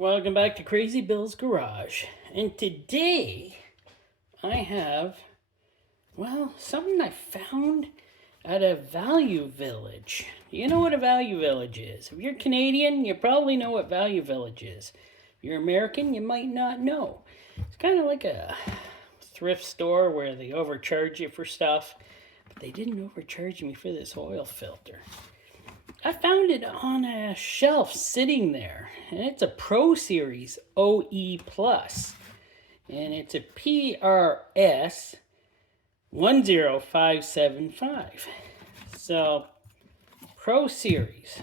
Welcome back to Crazy Bill's Garage. And today I have, something I found at a Value Village. You know what a Value Village is? If you're Canadian, you probably know what Value Village is. If you're American, you might not know. It's kind of like a thrift store where they overcharge you for stuff, but they didn't overcharge me for this oil filter. I found it on a shelf sitting there, and it's a Pro Series OE Plus, and it's a PRS 10575. So, Pro Series.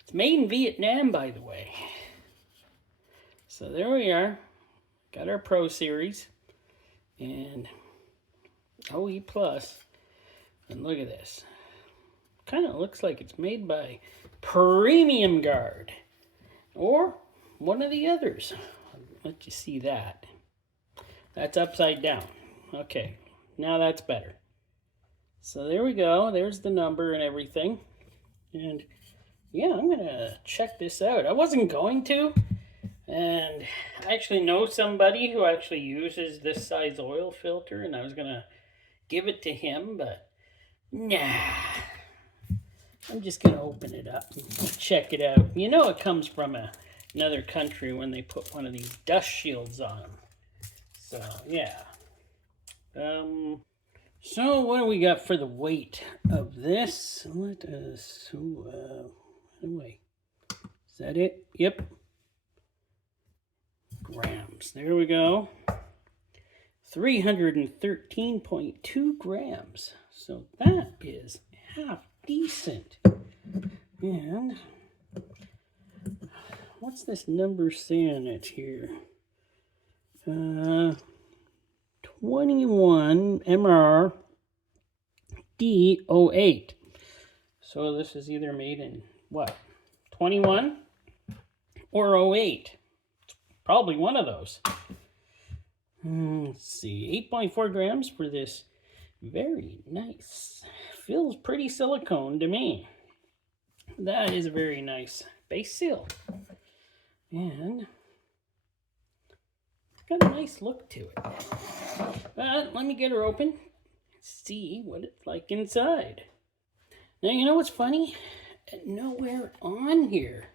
It's made in Vietnam, by the way. So there we are. Got our Pro Series and OE Plus, and look at this. Kind of looks like it's made by Premium Guard or one of the others. I'll let you see that. That's upside down. Okay, now that's better. So there we go. There's the number and everything. And yeah, I'm gonna check this out. I wasn't going to, and I actually know somebody who actually uses this size oil filter, and I was gonna give it to him, but nah. I'm just going to open it up and check it out. You know it comes from another country when they put one of these dust shields on them. So, yeah. So what do we got for the weight of this? Let us... anyway. Is that it? Yep. Grams. There we go. 313.2 grams. So that is half decent. And what's this number saying it here? 21 MR D08. So this is either made in what? 21 or 08. It's probably one of those. Let's see. 8.4 grams for this. Very nice. Feels pretty silicone to me. That is a very nice base seal. And it's got a nice look to it. But let me get her open and see what it's like inside. Now, you know what's funny? Nowhere on here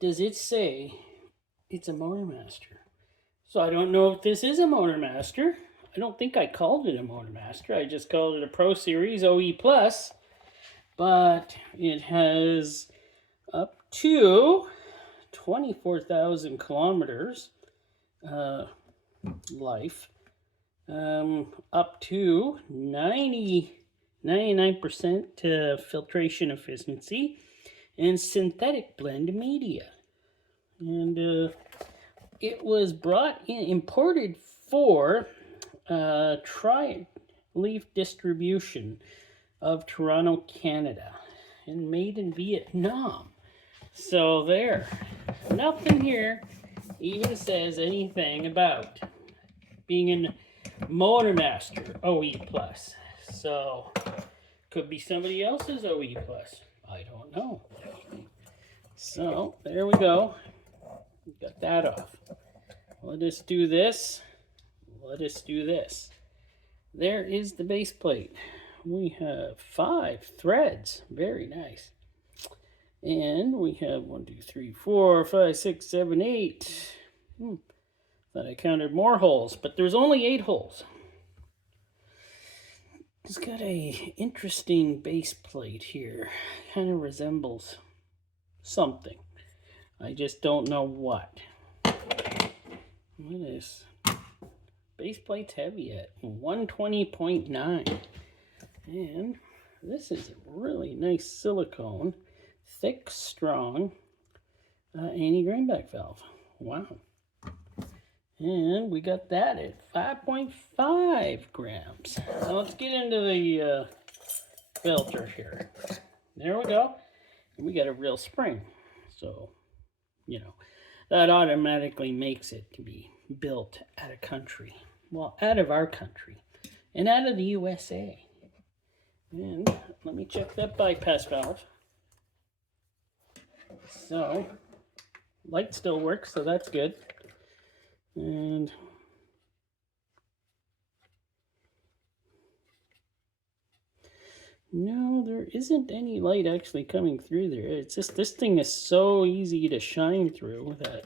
does it say it's a Motomaster. So I don't know if this is a Motomaster. I don't think I called it a Motomaster. I just called it a Pro Series OE Plus. But it has up to 24,000 kilometers life. Up to 99% filtration efficiency. And synthetic blend media. And it was imported for tri-leaf distribution of Toronto, Canada, and made in Vietnam. So there, nothing here even says anything about being in Motomaster OE Plus. So could be somebody else's OE Plus. I don't know. So there we go. Got that off. Let us do this. Let us do this. There is the base plate. We have 5 threads. Very nice. And we have 1, 2, 3, 4, 5, 6, 7, 8. Thought I counted more holes, but there's only 8 holes. It's got a interesting base plate here. Kind of resembles something. I just don't know what. What is... Base plate's heavy at 120.9. And this is a really nice silicone, thick, strong anti-grainback valve. Wow. And we got that at 5.5 grams. Now let's get into the filter here. There we go. And we got a real spring. So, you know, that automatically makes it to be built out of country. Well, out of our country. And out of the USA. And let me check that bypass valve. So, Light still works, so that's good. And no, there isn't any light actually coming through there. It's just this thing is so easy to shine through that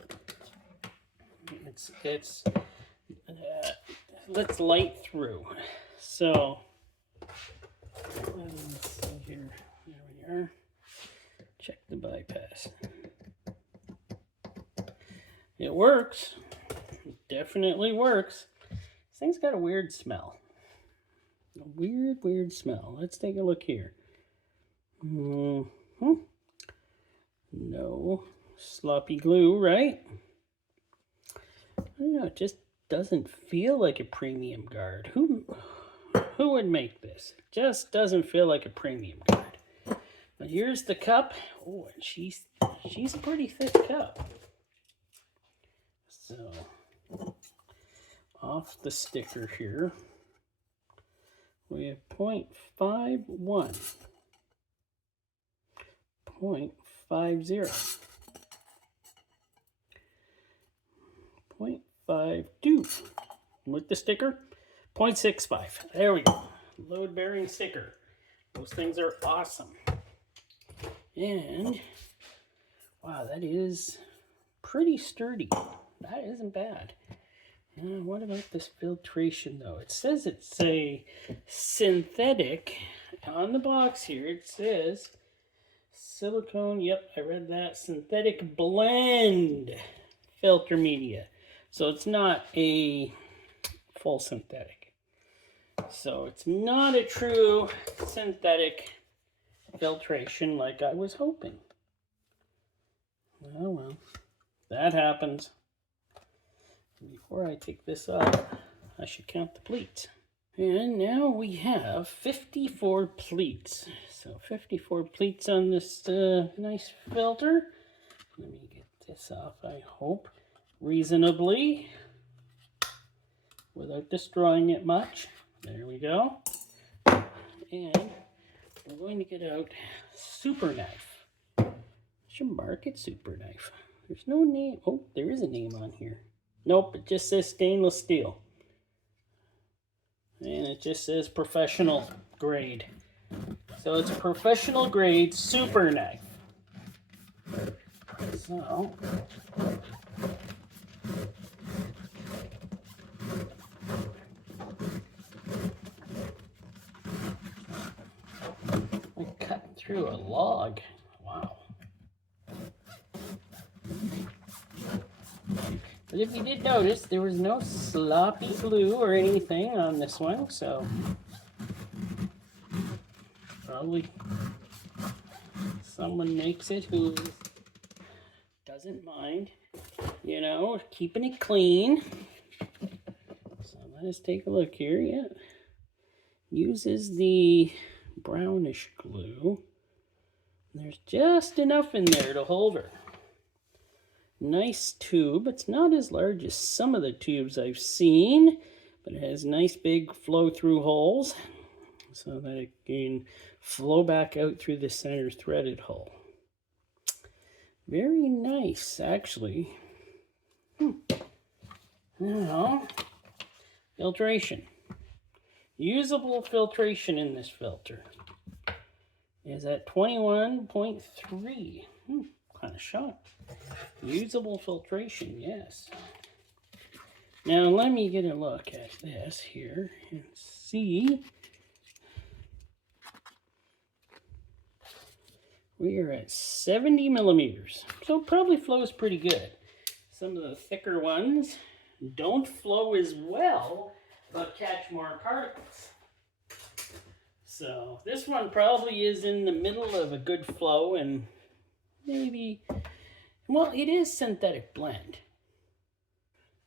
it's lets light through. So let's see here. There we are. Check the bypass. It works. It definitely works. This thing's got a weird smell. A weird smell. Let's take a look here. No sloppy glue, right? I don't know, it just doesn't feel like a premium guard. Who would make this? It just doesn't feel like a premium guard. But here's the cup. Oh, and she's a pretty thick cup. So off the sticker here, we have 0.51, 0.50, 0.52 with the sticker, 0.65. There we go. Load bearing sticker. Those things are awesome. And wow, that is pretty sturdy. That isn't bad. What about this filtration though? It says it's a synthetic. On the box here it says silicone. Yep, I read that. Synthetic blend filter media. So it's not a full synthetic. So it's not a true synthetic filtration like I was hoping. Oh well, that happens. Before I take this off, I should count the pleats. And now we have 54 pleats. So 54 pleats on this nice filter. Let me get this off, I hope, reasonably, without destroying it much. There we go. And we're going to get out super knife. Should mark it super knife. There's no name. Oh, there is a name on here. Nope, it just says stainless steel. And it just says professional grade. So it's a professional grade super knife. So I cut through a log. Wow. But if you did notice, there was no sloppy glue or anything on this one, so probably someone makes it who doesn't mind, you know, keeping it clean. So let us take a look here. Yeah, uses the brownish glue. There's just enough in there to hold her. Nice tube. It's not as large as some of the tubes I've seen, but it has nice big flow through holes so that it can flow back out through the center threaded hole. Very nice, actually. Now, filtration. Usable filtration in this filter is at 21.3. Kind of shocked. Usable filtration, yes. Now let me get a look at this here and see. We are at 70 millimeters, so it probably flows pretty good. Some of the thicker ones don't flow as well, but catch more particles. So this one probably is in the middle of a good flow, and maybe, well, it is synthetic blend.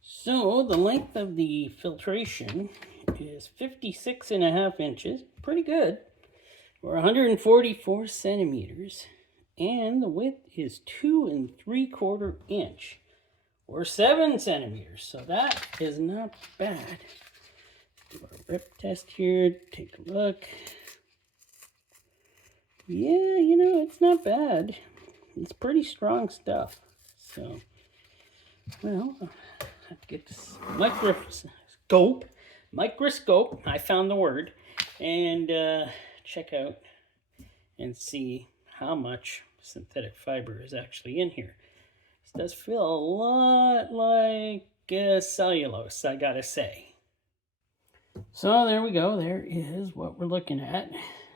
So the length of the filtration is 56.5 inches, pretty good, or 144 centimeters, and the width is 2 3/4 inch, or 7 centimeters. So that is not bad. Do a rip test here, take a look. Yeah, you know, it's not bad. It's pretty strong stuff. So, well, I get this microscope, I found the word, and check out and see how much synthetic fiber is actually in here. This does feel a lot like cellulose, I gotta say. So there we go. There is what we're looking at.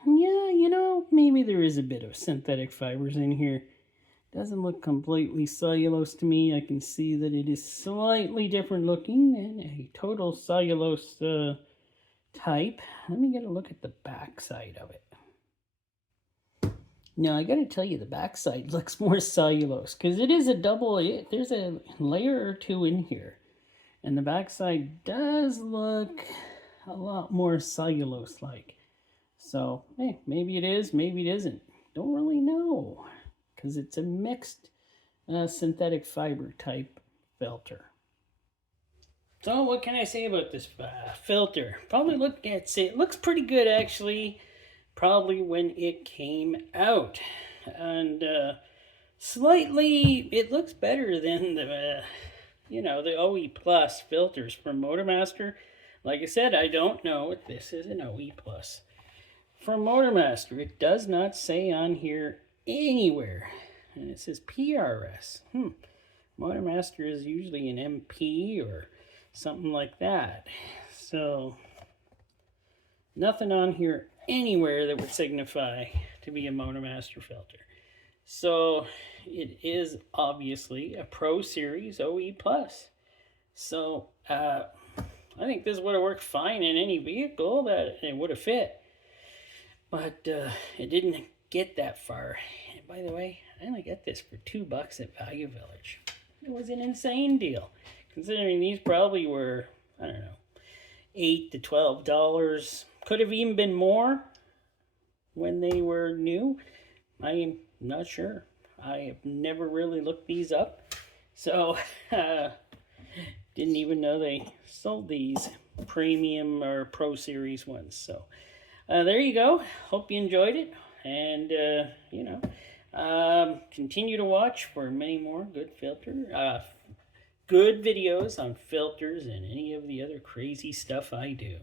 Yeah, you know, maybe there is a bit of synthetic fibers in here. Doesn't look completely cellulose to me. I can see that it is slightly different looking than a total cellulose type. Let me get a look at the back side of it. Now, I gotta tell you, the back side looks more cellulose because it is a double, there's a layer or two in here. And the back side does look a lot more cellulose-like. So, hey, maybe it is, maybe it isn't. Don't really know because it's a mixed synthetic fiber type filter. So what can I say about this filter? Probably it looks pretty good actually, probably when it came out. And slightly, it looks better than the, the OE Plus filters from Motomaster. Like I said, I don't know if this is an OE Plus. From Motomaster, it does not say on here anywhere. And it says PRS. Motomaster is usually an MP or something like that. So, nothing on here anywhere that would signify to be a Motomaster filter. So, it is obviously a Pro Series OE Plus. So, I think this would have worked fine in any vehicle that it would have fit. But it didn't get that far. And by the way, I only got this for $2 at Value Village. It was an insane deal, considering these probably were, I don't know, $8 to $12. Could have even been more when they were new. I'm not sure. I have never really looked these up. So, didn't even know they sold these premium or Pro Series ones. So, there you go. Hope you enjoyed it. And, continue to watch for many more good videos on filters and any of the other crazy stuff I do.